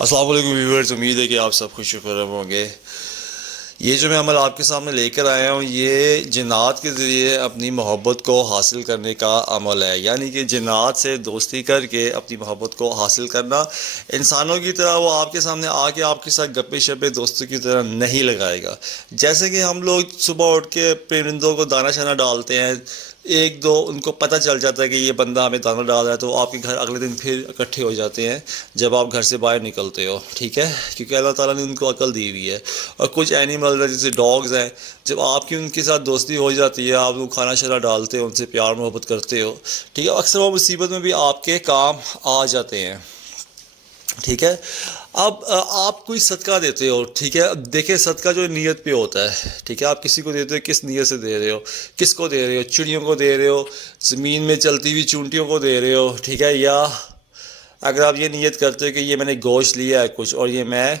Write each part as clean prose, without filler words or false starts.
السلام علیکم ویورز، امید ہے کہ آپ سب خوش خرم ہوں گے۔ یہ جو میں عمل آپ کے سامنے لے کر آیا ہوں، یہ جنات کے ذریعے اپنی محبت کو حاصل کرنے کا عمل ہے، یعنی کہ جنات سے دوستی کر کے اپنی محبت کو حاصل کرنا۔ انسانوں کی طرح وہ آپ کے سامنے آ کے آپ کے ساتھ گپے شپے دوستوں کی طرح نہیں لگائے گا۔ جیسے کہ ہم لوگ صبح اٹھ کے پرندوں کو دانہ شانہ ڈالتے ہیں، ایک دو ان کو پتہ چل جاتا ہے کہ یہ بندہ ہمیں دانہ ڈال رہا ہے، تو آپ کے گھر اگلے دن پھر اکٹھے ہو جاتے ہیں جب آپ گھر سے باہر نکلتے ہو، ٹھیک ہے، کیونکہ اللہ تعالیٰ نے ان کو عقل دی ہوئی ہے۔ اور کچھ اینیمل ہیں جیسے ڈاگز ہیں، جب آپ کی ان کے ساتھ دوستی ہو جاتی ہے، آپ ان کو کھانا شانا ڈالتے ہو، ان سے پیار محبت کرتے ہو، ٹھیک ہے، اکثر وہ مصیبت میں بھی آپ کے کام آ جاتے ہیں، ٹھیک ہے۔ اب آپ کوئی صدقہ دیتے ہو، ٹھیک ہے، دیکھیں صدقہ جو نیت پہ ہوتا ہے، ٹھیک ہے، آپ کسی کو دیتے ہو کس نیت سے دے رہے ہو، کس کو دے رہے ہو، چڑیوں کو دے رہے ہو، زمین میں چلتی ہوئی چونٹیوں کو دے رہے ہو، ٹھیک ہے، یا اگر آپ یہ نیت کرتے ہو کہ یہ میں نے گوشت لیا ہے کچھ اور یہ میں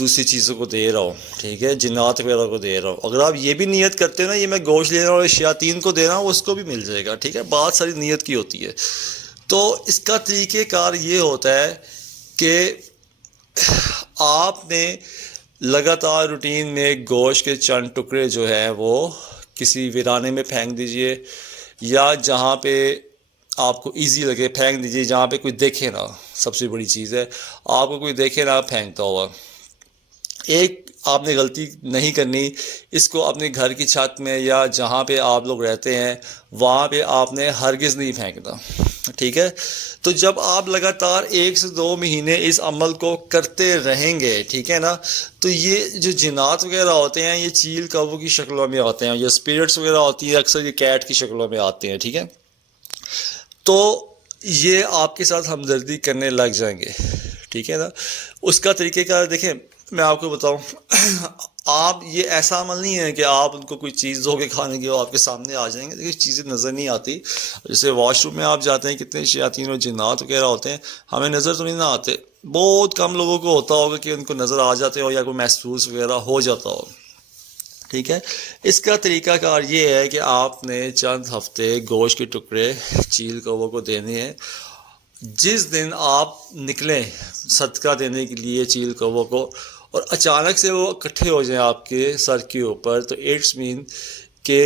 دوسری چیزوں کو دے رہا ہوں، ٹھیک ہے، جنات وغیرہ کو دے رہا ہوں، اگر آپ یہ بھی نیت کرتے ہو نا یہ میں گوشت لے رہا ہوں اور شیاطین کو دے رہا ہوں، اس کو بھی مل جائے گا، ٹھیک ہے، بات ساری نیت کی ہوتی ہے۔ تو اس کا طریقہ کار یہ ہوتا ہے کہ آپ نے لگاتار روٹین میں گوشت کے چند ٹکڑے جو ہیں وہ کسی ویرانے میں پھینک دیجئے، یا جہاں پہ آپ کو ایزی لگے پھینک دیجئے، جہاں پہ کوئی دیکھے نا، سب سے بڑی چیز ہے آپ کو کوئی دیکھے نہ پھینکتا ہوا۔ ایک آپ نے غلطی نہیں کرنی، اس کو اپنے گھر کی چھت میں یا جہاں پہ آپ لوگ رہتے ہیں وہاں پہ آپ نے ہرگز نہیں پھینکنا، ٹھیک ہے۔ تو جب آپ لگاتار 1 سے 2 مہینے اس عمل کو کرتے رہیں گے، ٹھیک ہے نا، تو یہ جو جنات وغیرہ ہوتے ہیں یہ چیل کووں کی شکلوں میں آتے ہیں، یا اسپرٹس وغیرہ ہوتی ہیں اکثر یہ کیٹ کی شکلوں میں آتے ہیں، ٹھیک ہے، تو یہ آپ کے ساتھ ہمدردی کرنے لگ جائیں گے، ٹھیک ہے نا۔ اس کا طریقہ کار دیکھیں، میں آپ کو بتاؤں، آپ یہ ایسا عمل نہیں ہے کہ آپ ان کو کوئی چیز دو کے کھانے کی وہ آپ کے سامنے آ جائیں گے، دیکھیں چیزیں نظر نہیں آتی، جیسے واش روم میں آپ جاتے ہیں کتنے شیاطین اور جنات وغیرہ ہوتے ہیں، ہمیں نظر تو نہیں نہ آتے، بہت کم لوگوں کو ہوتا ہوگا کہ ان کو نظر آ جاتے ہو یا کوئی محسوس وغیرہ ہو جاتا ہو، ٹھیک ہے۔ اس کا طریقہ کار یہ ہے کہ آپ نے چند ہفتے گوشت کے ٹکڑے چیل کووں کو دینے ہیں۔ جس دن آپ نکلیں صدقہ دینے کے لیے چیل کووں کو اور اچانک سے وہ اکٹھے ہو جائیں آپ کے سر کے اوپر، تو اٹس مین کہ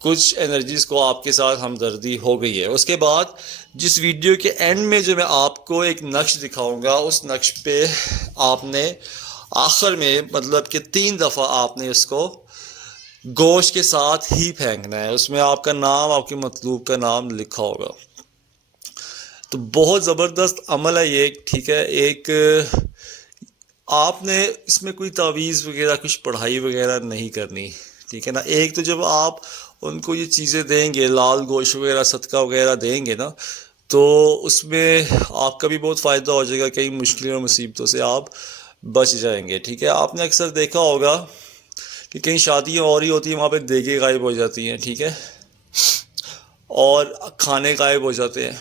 کچھ انرجیز کو آپ کے ساتھ ہمدردی ہو گئی ہے۔ اس کے بعد جس ویڈیو کے اینڈ میں جو میں آپ کو ایک نقش دکھاؤں گا، اس نقش پہ آپ نے آخر میں مطلب کہ 3 دفعہ آپ نے اس کو گوشت کے ساتھ ہی پھینکنا ہے، اس میں آپ کا نام، آپ کے مطلوب کا نام لکھا ہوگا۔ تو بہت زبردست عمل ہے یہ، ٹھیک ہے۔ ایک آپ نے اس میں کوئی تعویذ وغیرہ کچھ پڑھائی وغیرہ نہیں کرنی، ٹھیک ہے نا۔ ایک تو جب آپ ان کو یہ چیزیں دیں گے، لال گوشت وغیرہ صدقہ وغیرہ دیں گے نا، تو اس میں آپ کا بھی بہت فائدہ ہو جائے گا، کئی مشکلوں اور مصیبتوں سے آپ بچ جائیں گے، ٹھیک ہے۔ آپ نے اکثر دیکھا ہوگا کہ کہیں شادیاں اور ہی ہوتی ہیں، وہاں پہ دیگیں غائب ہو جاتی ہیں، ٹھیک ہے، اور کھانے غائب ہو جاتے ہیں،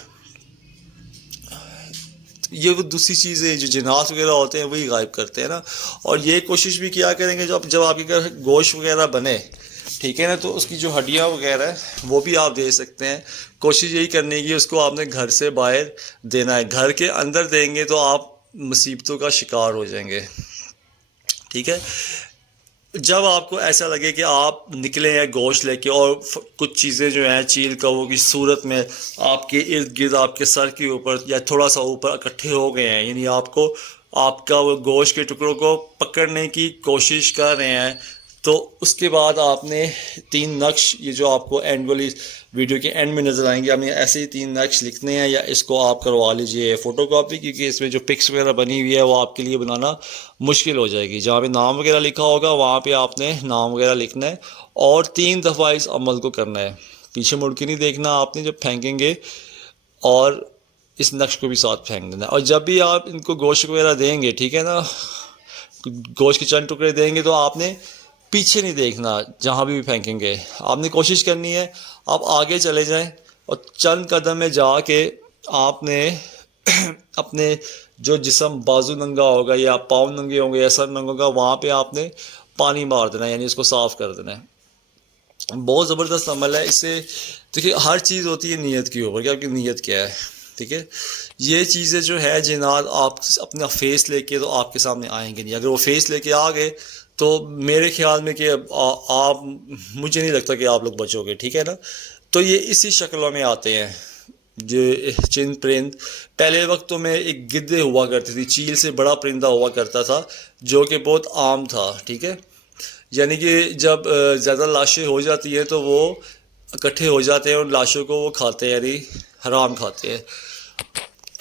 یہ وہ دوسری چیزیں جو جنات وغیرہ ہوتے ہیں وہی غائب کرتے ہیں نا۔ اور یہ کوشش بھی کیا کریں گے جب آپ کے گھر گوشت وغیرہ بنے، ٹھیک ہے نا، تو اس کی جو ہڈیاں وغیرہ ہیں وہ بھی آپ دے سکتے ہیں۔ کوشش یہی کرنے کی اس کو آپ نے گھر سے باہر دینا ہے، گھر کے اندر دیں گے تو آپ مصیبتوں کا شکار ہو جائیں گے، ٹھیک ہے۔ جب آپ کو ایسا لگے کہ آپ نکلے ہیں گوشت لے کے اور کچھ چیزیں جو ہیں چیل کووں کی صورت میں آپ کے ارد گرد، آپ کے سر کے اوپر یا تھوڑا سا اوپر اکٹھے ہو گئے ہیں، یعنی آپ کا وہ گوشت کے ٹکڑوں کو پکڑنے کی کوشش کر رہے ہیں، تو اس کے بعد آپ نے 3 نقش، یہ جو آپ کو اینڈ والی ویڈیو کے اینڈ میں نظر آئیں گے، آپ نے ایسے ہی 3 نقش لکھنے ہیں، یا اس کو آپ کروا لیجئے فوٹو کاپی، کیونکہ اس میں جو پکس وغیرہ بنی ہوئی ہے وہ آپ کے لیے بنانا مشکل ہو جائے گی۔ جہاں پہ نام وغیرہ لکھا ہوگا وہاں پہ آپ نے نام وغیرہ لکھنا ہے، اور 3 دفعہ اس عمل کو کرنا ہے، پیچھے مڑ کے نہیں دیکھنا آپ نے جب پھینکیں گے، اور اس نقش کو بھی ساتھ پھینک دینا ہے۔ اور جب بھی آپ ان کو گوشت وغیرہ دیں گے، ٹھیک ہے نا، گوشت کے چند ٹکڑے دیں گے، تو آپ نے پیچھے نہیں دیکھنا، جہاں بھی پھینکیں گے آپ نے کوشش کرنی ہے آپ آگے چلے جائیں، اور چند قدم میں جا کے آپ نے اپنے جو جسم بازو ننگا ہوگا یا پاؤں ننگے ہوں گے یا سر ننگا ہوگا، وہاں پہ آپ نے پانی مار دینا ہے، یعنی اس کو صاف کر دینا ہے۔ بہت زبردست عمل ہے، اس سے دیکھیے ہر چیز ہوتی ہے نیت کے اوپر کہ آپ کی نیت کیا ہے، ٹھیک ہے. یہ چیزیں جو ہے جنات آپ اپنا فیس لے کے تو آپ کے سامنے آئیں گے نہیں. اگر وہ فیس لے کے آ گئے تو میرے خیال میں کہ آپ مجھے نہیں لگتا کہ آپ لوگ بچو گے. ٹھیک ہے نا. تو یہ اسی شکلوں میں آتے ہیں جو چند پرند. پہلے وقتوں میں ایک گدے ہوا کرتی تھی, چیل سے بڑا پرندہ ہوا کرتا تھا جو کہ بہت عام تھا. ٹھیک ہے. یعنی کہ جب زیادہ لاشیں ہو جاتی ہیں تو وہ اکٹھے ہو جاتے ہیں اور لاشوں کو وہ کھاتے ہیں, یعنی حرام کھاتے ہیں.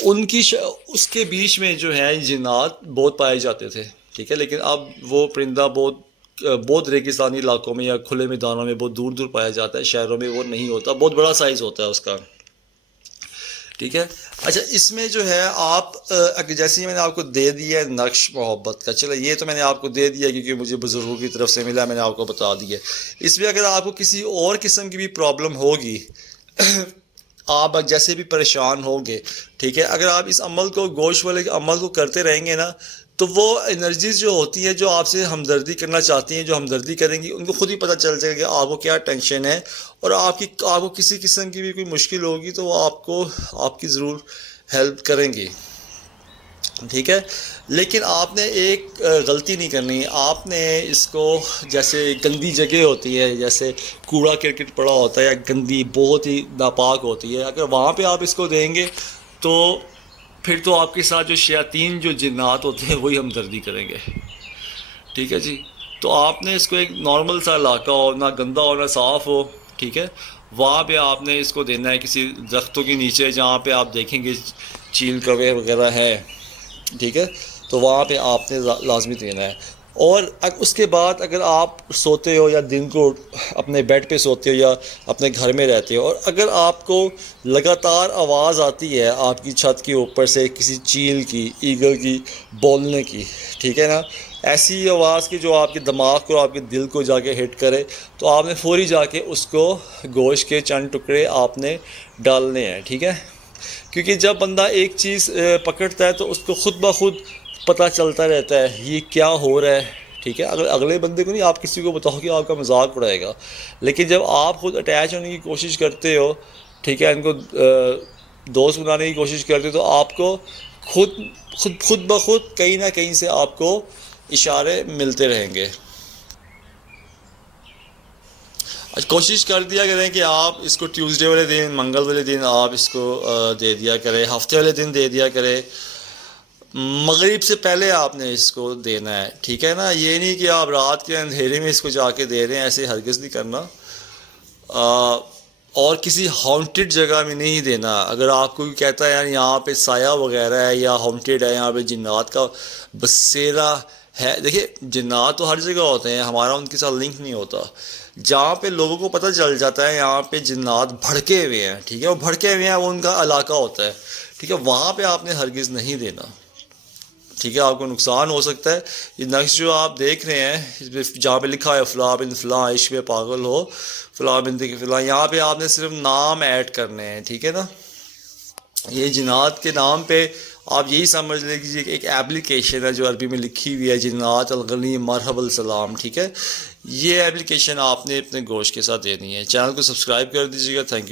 ان کی اس کے بیچ میں جو ہے جنات بہت پائے جاتے تھے. ٹھیک ہے. لیکن اب وہ پرندہ بہت ریگستانی علاقوں میں یا کھلے میدانوں میں بہت دور دور پایا جاتا ہے. شہروں میں وہ نہیں ہوتا, بہت بڑا سائز ہوتا ہے اس کا. ٹھیک ہے. اچھا, اس میں جو ہے آپ جیسے ہی میں نے آپ کو دے دیا ہے نقش محبت کا, چلو یہ تو میں نے آپ کو دے دیا کیونکہ مجھے بزرگوں کی طرف سے ملا, میں نے آپ کو بتا دیا. اس میں اگر آپ کو کسی اور قسم کی بھی پرابلم ہوگی, آپ جیسے بھی پریشان ہوں گے, ٹھیک ہے, اگر آپ اس عمل کو گوشت والے عمل کو کرتے رہیں گے نا, تو وہ انرجیز جو ہوتی ہیں جو آپ سے ہمدردی کرنا چاہتی ہیں, جو ہمدردی کریں گی, ان کو خود ہی پتہ چل جائے گا کہ آپ کو کیا ٹینشن ہے, اور آپ کو کسی قسم کی بھی کوئی مشکل ہوگی تو وہ آپ کی ضرور ہیلپ کریں گی. ٹھیک ہے. لیکن آپ نے ایک غلطی نہیں کرنی. آپ نے اس کو, جیسے گندی جگہ ہوتی ہے, جیسے کوڑا کرکٹ پڑا ہوتا ہے یا گندی بہت ہی ناپاک ہوتی ہے, اگر وہاں پہ آپ اس کو دیں گے تو پھر تو آپ کے ساتھ جو شیاطین جو جنات ہوتے ہیں وہی ہمدردی کریں گے. ٹھیک ہے جی. تو آپ نے اس کو ایک نارمل سا علاقہ ہو, نہ گندا ہو نہ صاف ہو, ٹھیک ہے, وہاں پہ آپ نے اس کو دینا ہے کسی درختوں کے نیچے جہاں پہ آپ دیکھیں گے چیل کوے وغیرہ ہے. ٹھیک ہے. تو وہاں پہ آپ نے لازمی دینا ہے. اور اس کے بعد اگر آپ سوتے ہو یا دن کو اپنے بیڈ پہ سوتے ہو یا اپنے گھر میں رہتے ہو, اور اگر آپ کو لگاتار آواز آتی ہے آپ کی چھت کے اوپر سے کسی چیل کی, ایگل کی بولنے کی, ٹھیک ہے نا, ایسی آواز کی جو آپ کے دماغ کو, آپ کے دل کو جا کے ہٹ کرے, تو آپ نے فوری جا کے اس کو گوشت کے چند ٹکڑے آپ نے ڈالنے ہیں. ٹھیک ہے. کیونکہ جب بندہ ایک چیز پکڑتا ہے تو اس کو خود بخود پتہ چلتا رہتا ہے یہ کیا ہو رہا ہے. ٹھیک ہے. اگر اگلے بندے کو نہیں, آپ کسی کو بتاؤ کہ آپ کا مذاق اڑائے گا, لیکن جب آپ خود اٹیچ ہونے کی کوشش کرتے ہو, ٹھیک ہے, ان کو دوست بنانے کی کوشش کرتے ہو, تو آپ کو خود بخود کہیں نہ کہیں سے آپ کو اشارے ملتے رہیں گے. کوشش کر دیا کریں کہ آپ اس کو ٹیوزڈے والے دن, منگل والے دن آپ اس کو دے دیا کریں, ہفتے والے دن دے دیا کریں, مغرب سے پہلے آپ نے اس کو دینا ہے. ٹھیک ہے نا. یہ نہیں کہ آپ رات کے اندھیرے میں اس کو جا کے دے رہے ہیں, ایسے ہرگز نہیں کرنا. اور کسی ہانٹڈ جگہ میں نہیں دینا. اگر آپ کو کہتا ہے یار یہاں پہ سایہ وغیرہ ہے یا ہانٹڈ ہے, یہاں پہ جنات کا بسیرا ہے, دیکھیں جنات تو ہر جگہ ہوتے ہیں, ہمارا ان کے ساتھ لنک نہیں ہوتا. جہاں پہ لوگوں کو پتہ چل جاتا ہے یہاں پہ جنات بھڑکے ہوئے ہیں, ٹھیک ہے, وہ بھڑکے ہوئے ہیں, وہ ان کا علاقہ ہوتا ہے. ٹھیک ہے. وہاں پہ آپ نے ہرگز نہیں دینا. ٹھیک ہے. آپ کو نقصان ہو سکتا ہے. یہ نقش جو آپ دیکھ رہے ہیں جہاں پہ لکھا ہے فلاں بن فلاں عشق میں پاگل ہو, فلاں بنت کے فلاں, یہاں پہ آپ نے صرف نام ایڈ کرنے ہیں. ٹھیک ہے نا. یہ جنات کے نام پہ آپ یہی سمجھ لیجیے کہ ایک ایپلیکیشن ہے جو عربی میں لکھی ہوئی ہے, جنات الغنی مرحب السلام. ٹھیک ہے. یہ ایپلیکیشن آپ نے اپنے گوشت کے ساتھ دینی ہے. چینل کو سبسکرائب کر دیجیے گا. Thank you.